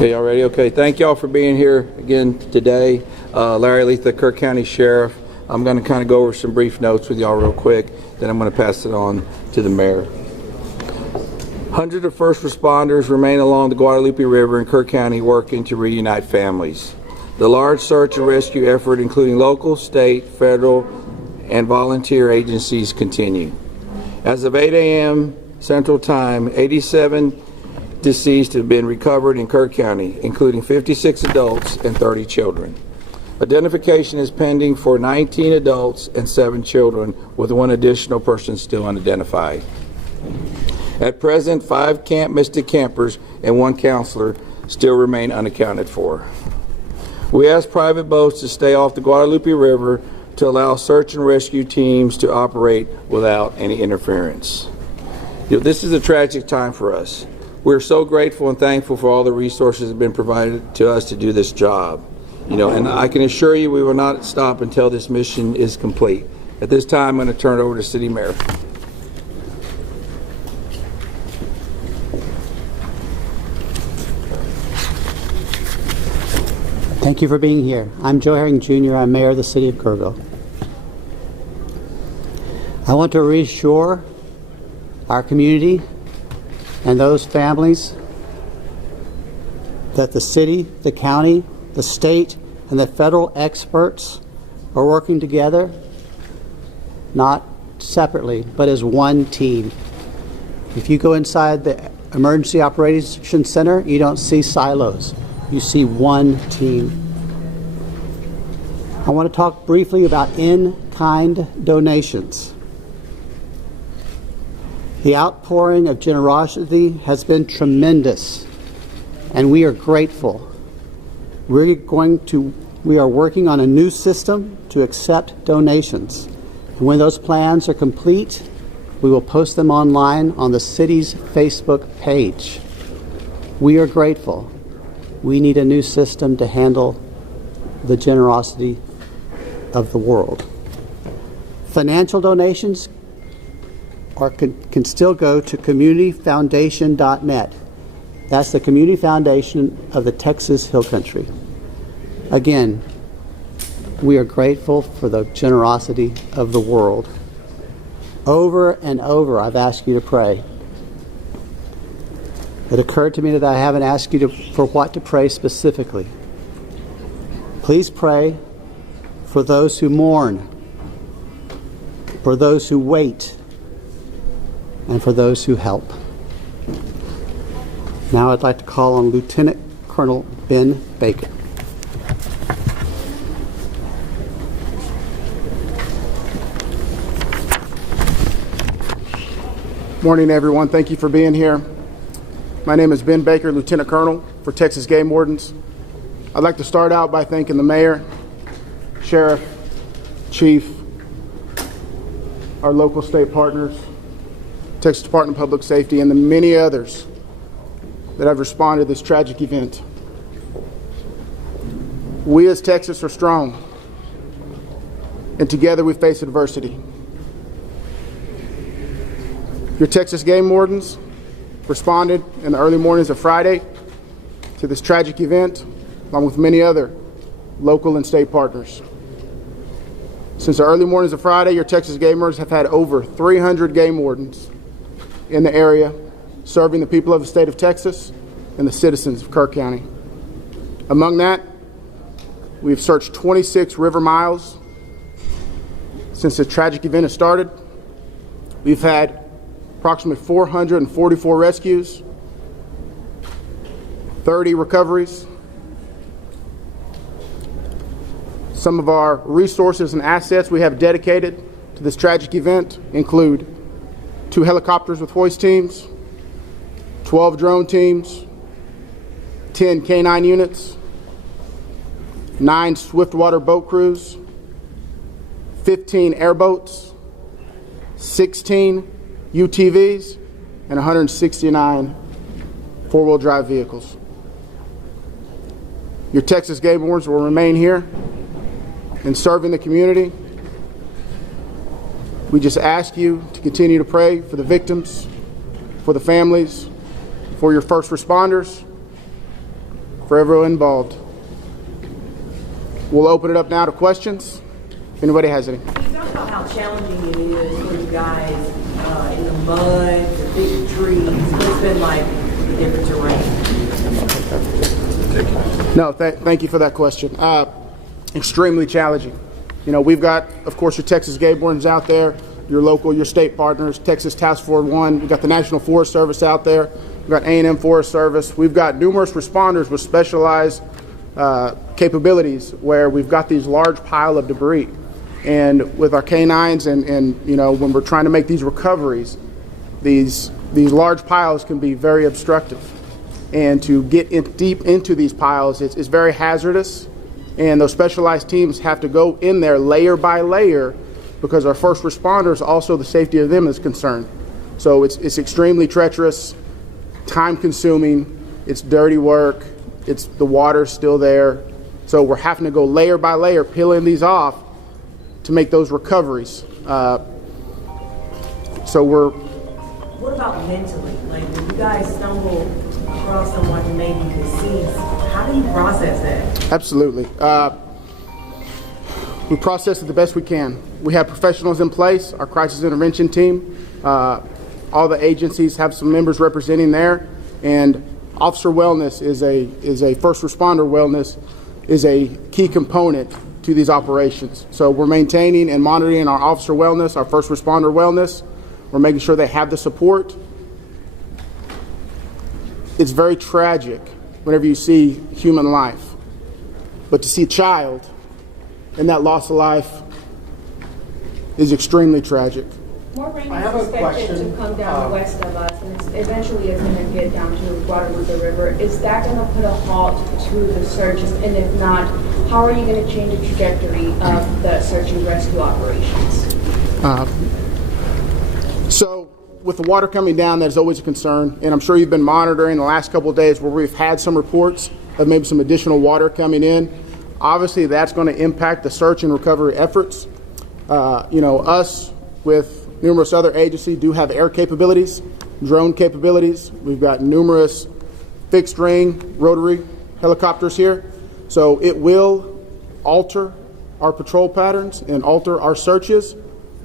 Okay, y'all ready? Okay, thank y'all for being here again today. Larry Leith, the Kerr County Sheriff. I'm going to kind of go over some brief notes with y'all real quick, then I'm going to pass it on to the mayor. Hundreds of first responders remain along the Guadalupe River in Kerr County working to reunite families. The large search and rescue effort, including local, state, federal, and volunteer agencies, continue. As of 8 a.m. Central Time, 87 deceased have been recovered in Kerr County, including 56 adults and 30 children. Identification is pending for 19 adults and 7 children, with 1 additional person still unidentified. At present, 5 Camp Mystic campers and 1 counselor still remain unaccounted for. We ask private boats to stay off the Guadalupe River to allow search and rescue teams to operate without any interference. This is a tragic time for us. We're so grateful and thankful for all the resources that have been provided to us to do this job. And I can assure you we will not stop until this mission is complete. At this time, I'm going to turn it over to City Mayor. Thank you for being here. I'm Joe Herring Jr. I'm Mayor of the City of Kerrville. I want to reassure our community and those families that the city, the county, the state, and the federal experts are working together, not separately, but as one team. If you go inside the Emergency Operations Center, you don't see silos. You see one team. I want to talk briefly about in-kind donations. The outpouring of generosity has been tremendous, and we are grateful. We are working on a new system to accept donations. And when those plans are complete, we will post them online on the city's Facebook page. We are grateful. We need a new system to handle the generosity of the world. Financial donations can still go to communityfoundation.net. That's the community foundation of the Texas Hill Country. Again, we are grateful for the generosity of the world. Over and over, I've asked you to pray. It occurred to me that I haven't asked you for what to pray specifically. Please pray for those who mourn, for those who wait, and for those who help. Now I'd like to call on Lieutenant Colonel Ben Baker. Morning, everyone. Thank you for being here. My name is Ben Baker, Lieutenant Colonel for Texas Game Wardens. I'd like to start out by thanking the Mayor, Sheriff, Chief, our local state partners, Texas Department of Public Safety, and the many others that have responded to this tragic event. We as Texas are strong, and together we face adversity. Your Texas game wardens responded in the early mornings of Friday to this tragic event, along with many other local and state partners. Since the early mornings of Friday, your Texas game wardens have had over 300 game wardens in the area, serving the people of the state of Texas and the citizens of Kerr County. Among that, we've searched 26 river miles since the tragic event has started. We've had approximately 444 rescues, 30 recoveries. Some of our resources and assets we have dedicated to this tragic event include 2 helicopters with hoist teams, 12 drone teams, 10 K-9 units, 9 swiftwater boat crews, 15 airboats, 16 UTVs, and 169 four-wheel drive vehicles. Your Texas game wardens will remain here and serving the community. We just ask you to continue to pray for the victims, for the families, for your first responders, for everyone involved. We'll open it up now to questions, if anybody has any. Can you talk about how challenging it is for you guys in the mud, the big trees? What's been like the different terrain? No, thank you for that question. Extremely challenging. You know, we've got, of course, your Texas game wardens out there, your local, your state partners, Texas Task Force 1. We've got the National Forest Service out there. We've got A&M Forest Service. We've got numerous responders with specialized capabilities where we've got these large pile of debris. And with our K-9s and you know, when we're trying to make these recoveries, these large piles can be very obstructive. And to get deep into these piles, it's very hazardous. And those specialized teams have to go in there layer by layer because our first responders, also the safety of them is concerned. So it's extremely treacherous, time consuming, it's dirty work, the water's still there. So we're having to go layer by layer, peeling these off to make those recoveries. What about mentally? Like, when you guys stumble across someone who may be deceased, how do you process that? Absolutely. We process it the best we can. We have professionals in place, our crisis intervention team. All the agencies have some members representing there, and officer wellness is a first responder wellness is a key component to these operations. So we're maintaining and monitoring our officer wellness, our first responder wellness. We're making sure they have the support. It's very tragic whenever you see human life, but to see a child and that loss of life is extremely tragic. More rain is expected to come down west of us, and eventually it's going to get down to the Guadalupe River. Is that going to put a halt to the searches? And if not, how are you going to change the trajectory of the search and rescue operations? So with the water coming down, that is always a concern, and I'm sure you've been monitoring the last couple of days where we've had some reports of maybe some additional water coming in. Obviously, that's going to impact the search and recovery efforts. You know, us with numerous other agencies do have air capabilities, drone capabilities. We've got numerous fixed wing, rotary helicopters here. So it will alter our patrol patterns and alter our searches,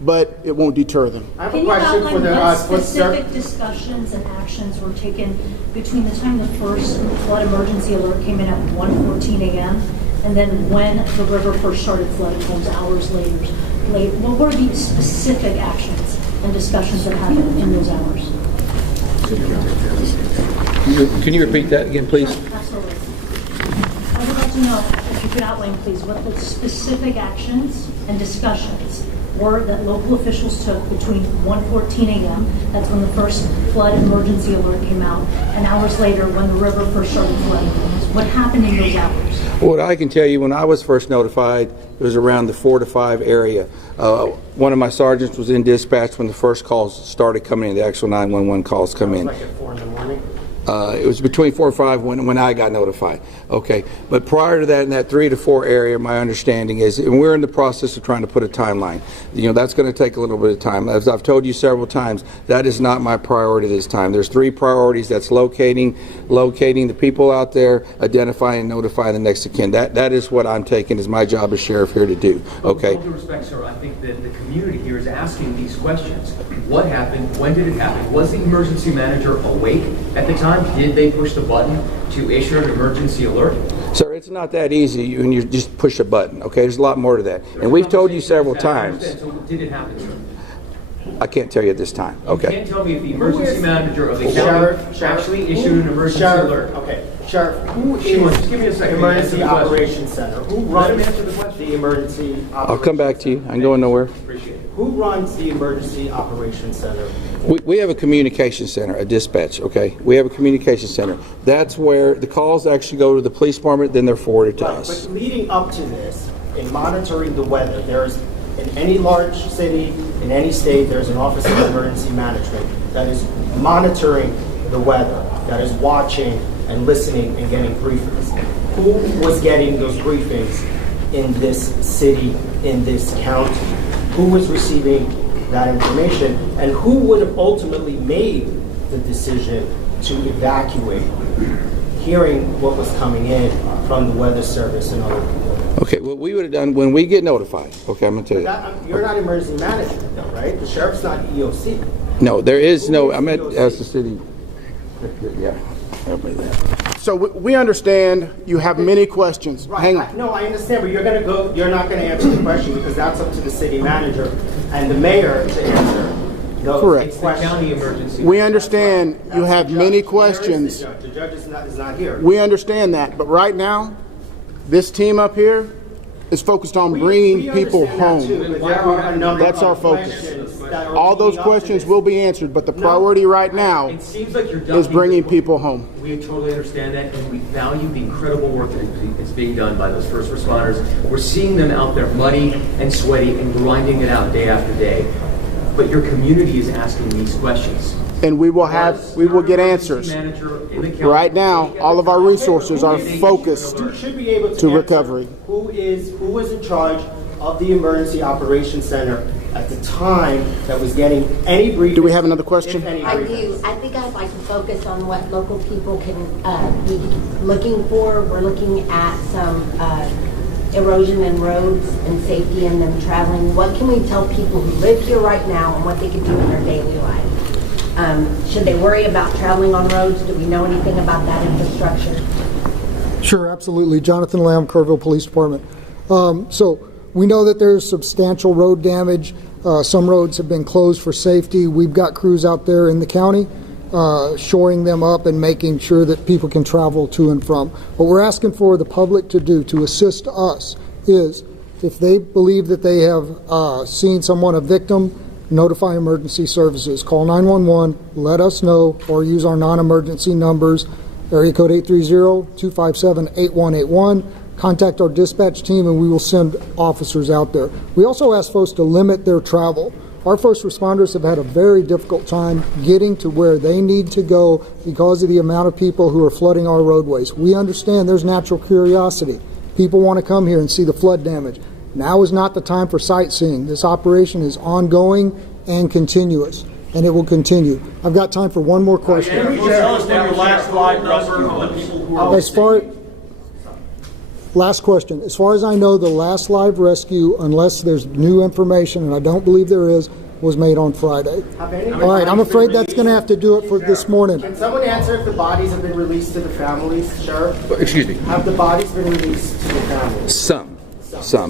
but it won't deter them. I have a question for the what specific discussions and actions were taken between the time the first flood emergency alert came in at 1:14 a.m. and then when the river first started flooding homes hours later? What were the specific actions and discussions that happened in those hours? Can you repeat that again, please? Absolutely. I would like to know if you could outline, please, what the specific actions and discussions were that local officials took between 1:14 a.m., that's when the first flood emergency alert came out, and hours later when the river first started flooding. What happened in those hours? What I can tell you, when I was first notified, it was around the 4 to 5 area. one of my sergeants was in dispatch when the first calls started coming in, the actual 911 calls come in. Like at 4 in the morning? It was between 4 and 5 when I got notified. Okay, but prior to that, in that 3 to 4 area, my understanding is, and we're in the process of trying to put a timeline. That's going to take a little bit of time. As I've told you several times, that is not my priority this time. There's 3 priorities. That's locating the people out there, identifying and notifying the next of kin. That is what I'm taking as my job as sheriff here to do. Okay. With all due respect, sir, I think that the community here is asking these questions. What happened? When did it happen? Was the emergency manager awake at the time? Did they push the button to issue an emergency alert? Sir, it's not that easy when you just push a button, okay? There's a lot more to that. And we've told you several times. So did it happen, sir? I can't tell you at this time, You okay? can't tell me if the emergency manager of the county actually issued an emergency alert. Okay, Sheriff, who Shimon, is just give me a second. Emergency Answer the question. Operations Center? Who Let him runs answer the question. the Emergency Operations I'll come back to you. I ain't going nowhere. Appreciate it. Who runs the Emergency Operations Center? We have a communication center, a dispatch, okay? We have a communication center. That's where the calls actually go to the police department, then they're forwarded to Right, us. but leading up to this, in monitoring the weather, there's, in any large city, in any state, there's an Office of Emergency Management that is monitoring the weather, that is watching and listening and getting briefings. Who was getting those briefings in this city, in this county? Who was receiving that information? And who would have ultimately made the decision to evacuate, hearing what was coming in from the Weather Service and other people? Okay, what we would have done when we get notified, okay, I'm going to tell you. You're not emergency management though, right? The sheriff's not EOC. No, there is no, Who is I'm at, EOC? as the city, yeah, help me there. So we understand you have many questions. Right. Hang on. No, I understand, but you're not gonna answer the question because that's up to the city manager and the mayor to answer those Correct. questions. County emergency. We understand you That's have the many judge. Where is the questions. judge? The judge is not here. We understand that, but right now, this team up here is focused on We bringing people understand that too, home. but there are a number That's our of focus. questions that are All those leading up to questions this. will be answered, but the No. priority right now It seems like you're is ducking bringing the- people home. We totally understand that, and we value the incredible work that is being done by those first responders. We're seeing them out there muddy and sweaty and grinding it out day after day. But your community is asking these questions. And we will get answers. Right now, all of our resources are focused You should be able to to answer recovery. Who was in charge of the Emergency Operations Center at the time that was getting any briefings? Do we have another question? if any I briefings? do. I think I'd like to focus on what local people can be looking for. We're looking at some erosion in roads and safety in them traveling. What can we tell people who live here right now and what they can do in their daily life? Should they worry about traveling on roads? Do we know anything about that infrastructure? Sure, absolutely. Jonathan Lamb, Kerrville Police Department. So we know that there's substantial road damage. Some roads have been closed for safety. We've got crews out there in the county shoring them up and making sure that people can travel to and from. What we're asking for the public to do to assist us is if they believe that they have seen someone, a victim, notify emergency services. Call 911, let us know, or use our non-emergency numbers, area code 830-257-8181. Contact our dispatch team and we will send officers out there. We also ask folks to limit their travel. Our first responders have had a very difficult time getting to where they need to go because of the amount of people who are flooding our roadways. We understand there's natural curiosity. People want to come here and see the flood damage. Now is not the time for sightseeing. This operation is ongoing and continuous, and it will continue. I've got time for one more question. Can you tell us when your last live rescue of the people who are Last question. As far as I know, the last live rescue, unless there's new information, and I don't believe there is, was made on Friday. All right, I'm afraid that's going to have to do it for this morning. Can someone answer if the bodies have been released to the families, Sheriff? Excuse me. Have the bodies been released to the families? Some.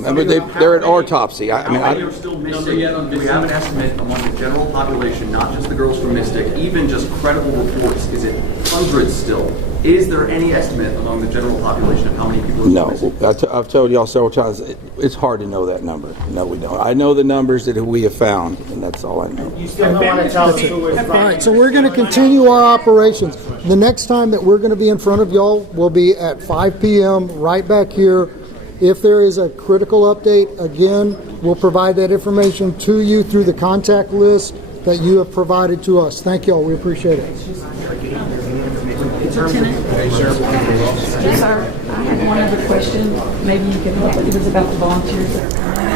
I mean, they're at autopsy. I mean, They're still missing. Do we have an estimate among the general population, not just the girls from Mystic, even just credible reports? Is it hundreds still? Is there any estimate among the general population of how many people are no. missing? I've told y'all several times, it's hard to know that number. No, we don't. I know the numbers that we have found, and that's all I know. You still don't want to tell us who was All right, so we're going to continue our operations. The next time that we're going to be in front of y'all will be at 5 p.m. right back here. If there is a critical update, again, we'll provide that information to you through the contact list that you have provided to us. Thank you all. We appreciate it. Lieutenant? Yes, sir. I had one other question. Maybe you can help. It was about the volunteers that are coming.